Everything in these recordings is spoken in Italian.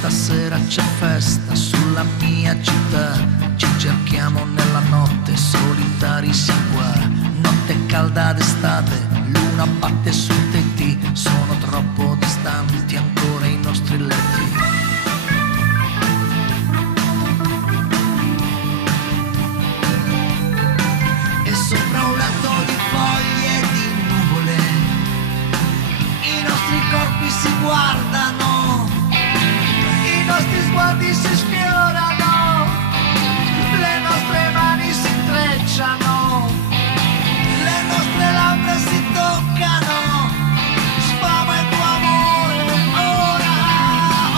Stasera c'è festa sulla mia città, ci cerchiamo nella notte, solitari siamo qua. Notte calda d'estate, luna batte sui tetti, sono troppo distanti ancora i nostri letti. E sopra un letto di foglie e di nuvole, i nostri corpi si guardano, i nostri sguardi si sfiorano, le nostre mani si intrecciano, le nostre labbra si toccano, sfama il tuo amore ora,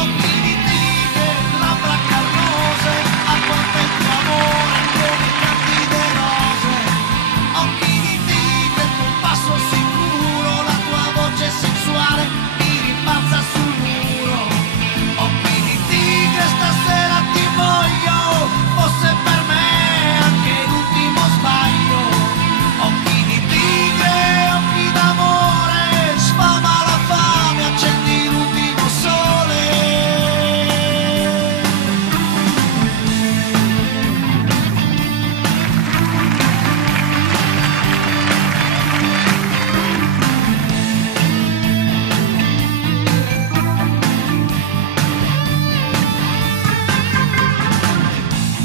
occhi di tigre, labbra carnose, apporta il tuo amore come candide rose, occhi di tigre, il tuo passo sicuro, la tua voce sensuale mi rimbalza sul muro. Stasera ti voglio, fosse per me anche l'ultimo sbaglio. Occhi di tigre, occhi d'amore, sfama la fame, accendi l'ultimo sole.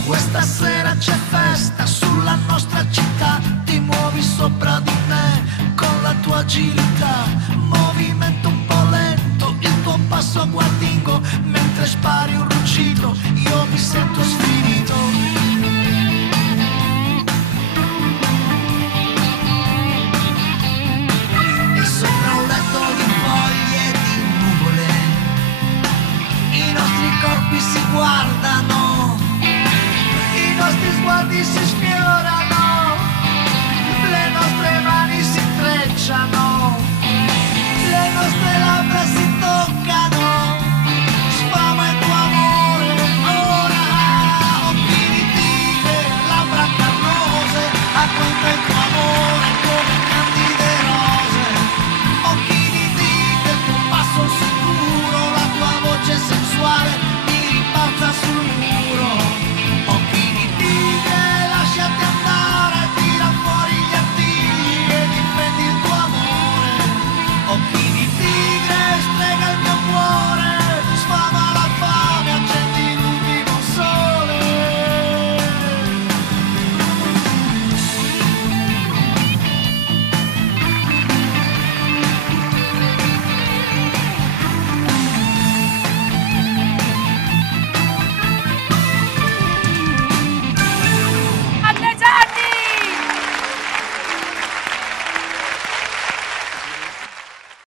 Questa sera c'è festa sulla nostra città, ti muovi sopra di me con la tua agilità.